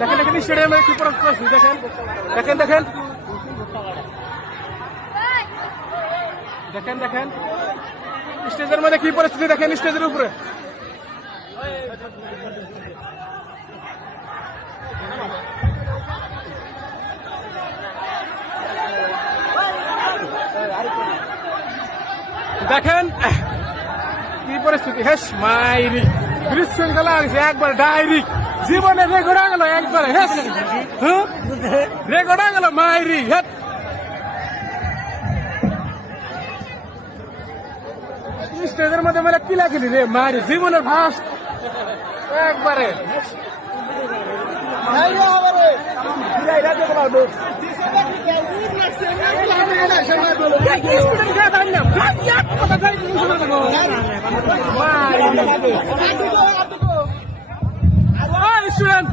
দেখেন দেখেন স্টেডিয়ামে কি পরিস্থিতি দেখেন দেখেন দেখেন দেখেন দেখেন স্টেজের মধ্যে কি পরিস্থিতি দেখেন স্টেজের উপরে দেখেন কি পরিস্থিতি হেস মাইরি বিশৃঙ্খলা হয়েছে একবার ডাইরি জীবনে রেকর্ড হয়ে গেল একবারে হেস রেকর্ড হয়ে গেল মাইরি হেট স্টেজের মধ্যে মানে কি লাগিলি রে মাইরি জীবনের ভাস একবারে স্টুডেন্ট